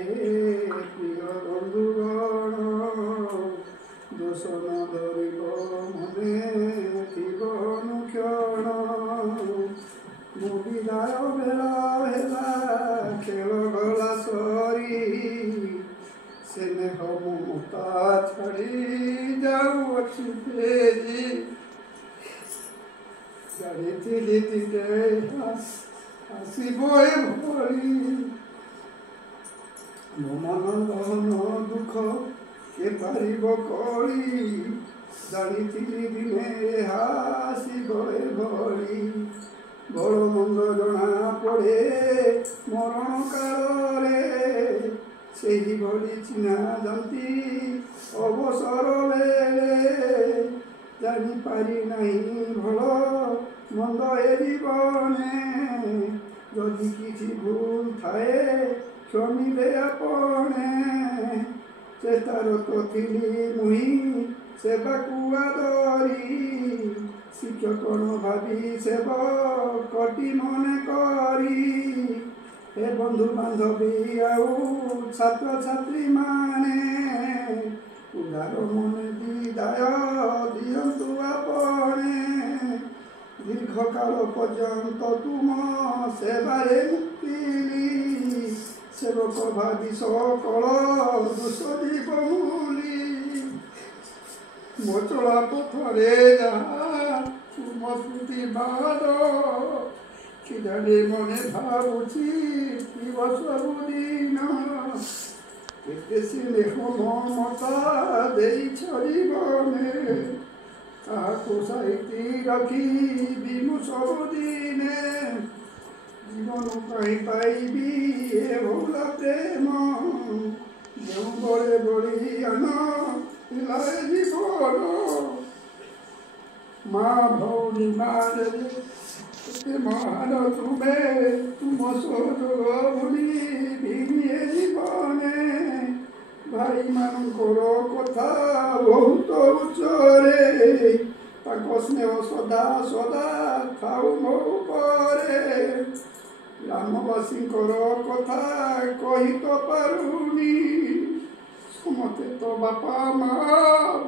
প্রিয় বন্ধুগণ দোষ ন ধরিব মনে ଥିବ অনুক্ষণ ମୁଁ ବିଦାୟ ବେଳ ହେଲା ଖେଳ ଗଲା ସରି ସ୍ନେହ ମମତା ଛାଡ଼ି ଯାଉଅଛି ଫେରି ଜାଣିଥିଲି ଦିନେ ଆସିବ ଏଭଳି ମୋ ମନ ଦହନ ଦୁଃଖ କେ ପାରିବ କଳି ଜାଣିଥିଲି ଦିନେ ଆସିବ ଏଭଳି ବଳ ମନ୍ଦ ଜଣା ପଡ଼େ ମରଣ କାଳରେ ସେହିଭଳି ଚିହ୍ନା ଯାନ୍ତି ଅବସର ବେଳେ ଜାଣିପାରି ନାହିଁ ଭଲ ମନ୍ଦ ଏ ଜୀବନେ ଯଦି କିଛି ଭୁଲ ଥାଏ କ୍ଷମିବେ ଆପଣେ ଚେଷ୍ଟାରତ ଥିଲି ମୁହିଁ ସେବାକୁ ଆଦରି ଶିକ୍ଷକ ନ ଭାବି ସେବ କଟି ମନେ କରି ଏ ବନ୍ଧୁ ବାନ୍ଧବୀ ଆଉ ଛାତ୍ରଛାତ୍ରୀମାନେ ଉଦାର ମନେ ବିଦାୟ ଦିଅନ୍ତୁ ଆପଣେ ଦୀର୍ଘକାଳ ପର୍ଯ୍ୟନ୍ତ ତୁମ ସେବାରେ ମୁକ୍ତିଲି ସେବକ ଭାବି ସକଳ ଦୋଷ ଯିବ ଭୁଲି ମୋ ଚଳା ପଥରେ ଯାହା ତୁମ ସ୍ମୃତି ବାଦ କି ଜାଣି ମନେ ଭାବୁଛି ଥିବ ସବୁଦିନ କେତେ ସ୍ନେହ ମମତା ଦେଇଛ ଜୀବନେ କାହାକୁ ସାଇତି ରଖିବି ମୁଁ ସବୁଦିନେ ଜୀବନ ପାଇଁ ପାଇବି ଏ ଭଲ ପ୍ରେମ ଯେଉଁ ବଳେ ବଳିଆନ ଥିଲା ଏ ଜୀବନ ମା ଭଉଣୀ ମାରେ ଏତେ ମହାନ ତୁମେ ତୁମ ସହଯୋଗ ଭୁଲିବିନି ଏ ଜୀବନେ ଭାଇମାନଙ୍କର କଥା ବହୁତ ଉଚ୍ଚରେ ତାଙ୍କ ସ୍ନେହ ସଦା ସଦା ଥାଉ ମୋ ଉପରେ ଗ୍ରାମବାସୀଙ୍କର କଥା କହି ତ ପାରୁନି ସମସ୍ତେ ତ ବାପା ମା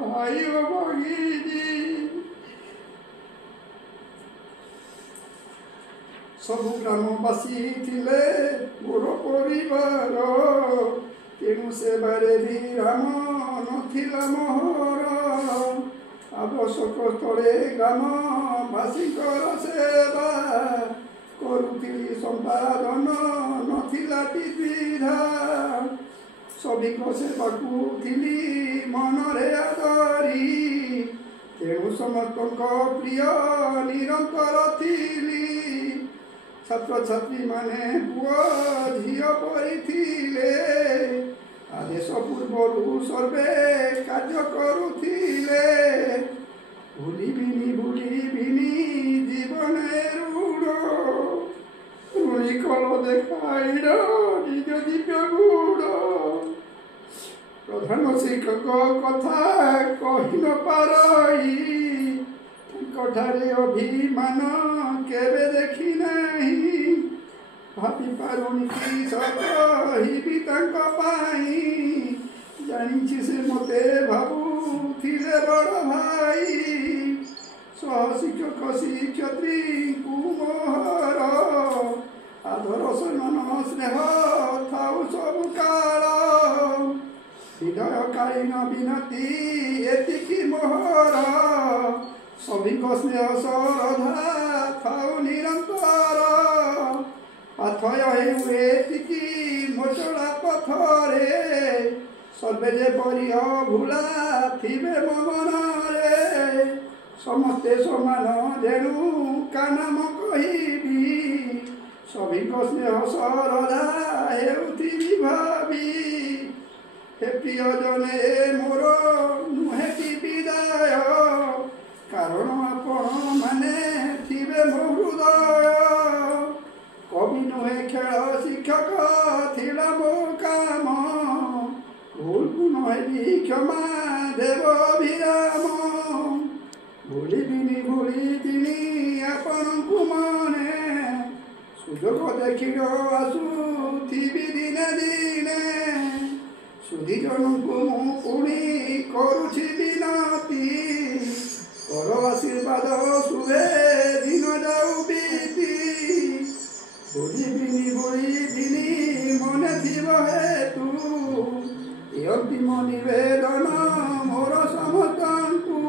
ଭାଇ ଓ ଭଗିନୀ ସବୁ ଗ୍ରାମବାସୀ ଥିଲେ ମୋର ପରିବାର ତେଣୁ ସେବାରେ ବିରାମ ନଥିଲା ମୋହର ଆବଶ୍ୟକ ସ୍ଥଳେ ଗ୍ରାମବାସୀଙ୍କର ସେବା କରୁଥିଲି ସମ୍ପାଦନ ନଥିଲା ଦ୍ୱିଧା ସଭିଙ୍କ ସେବାକୁ ଥିଲି ମନରେ ଆଦରି ତେଣୁ ସମସ୍ତଙ୍କ ପ୍ରିୟ ନିରନ୍ତର ଥିଲି ଛାତ୍ରଛାତ୍ରୀମାନେ ପୁଅ ଝିଅ ପଢ଼ିଥିଲେ ଆଦେଶ ପୂର୍ବରୁ ସର୍ବେ କାର୍ଯ୍ୟ କରୁଥିଲେ ଭୁଲିବିନି ଜୀବନେ ଋଣ ଋଣୀ କଳ ଦେଖାଇର ନିଜ ଦିବ୍ୟ ଗୁଣ ପ୍ରଧାନ ଶିକ୍ଷକ କଥା କହି ନ ପାରଇ ତାଙ୍କଠାରେ ଅଭିମାନ କେବେ ଦେଖି ନାହିଁ ଭାବି ପାରୁନି କି କହିବି ତାଙ୍କ ପାଇଁ ଜାଣିଛି ସେ ମୋତେ ଭାବୁଥିଲେ ବଡ଼ ଭାଇ ସହଶିକ୍ଷକ ଶିକ୍ଷୟିତ୍ରୀଙ୍କୁ ମୋହର ଆଦର ସମ୍ମାନ ସ୍ନେହ ଥାଉ ସବୁ କାଳ ହୃଦୟକାଳୀନ ବିନତି ଏତିକି ମୋହର ସଭିଙ୍କ ସ୍ନେହ ଶ୍ରଦ୍ଧା ଥାଉ ନିରନ୍ତର ପାଥୟ ହେଉ ଏତିକି ମୋ ଚଳା ପଥରେ ସର୍ବେ ଯେପରି ଅଭୁଲା ଥିବେ ମୋ ମନରେ ସମସ୍ତେ ସମାନ ଯେଣୁ କା ନାମ କହିବି ସଭିଙ୍କ ସ୍ନେହ ଶ୍ରଦ୍ଧା ହେଉଥିବି ଭାବି हे प्रियजने मोर नुहे कि विदाय कारण आपण माने थिबे मो हृदय कवि नुहे खेल शिक्षक थिला मो काम भूल को नुहे क्षमा देव विराम भूलिबिनी आपण को मने सुजोग देखिल आसुथिबि दिने दिने ଗୁରୁଜନଙ୍କୁ ମୁଁ ପୁଣି କରୁଛି ବିନତି କର ଆଶୀର୍ବାଦ ଶୁଭେ ଦିନ ଯାଉ ବିତି ଭୁଲିବିନି ମନେ ଥିବ ହେତୁ ଏ ଅନ୍ତିମ ନିବେଦନ ମୋର ସମସ୍ତଙ୍କୁ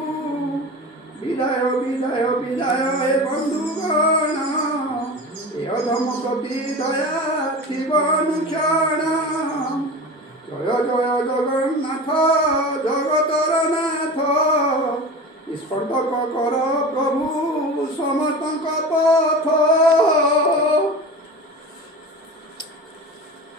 ବିଦାୟ ବିଦାୟ ବିଦାୟ ଏ ବନ୍ଧୁଗଣ ଏ ଅଧମ ପ୍ରତି ଦୟା ଥିବ ଅନୁକ୍ଷଣ ଜୟ ଜୟ ଜଗନ୍ନାଥ ଜଗତର ନାଥ ସ୍ପର୍ଶକ କର ପ୍ରଭୁ ସମସ୍ତଙ୍କ ପଥ।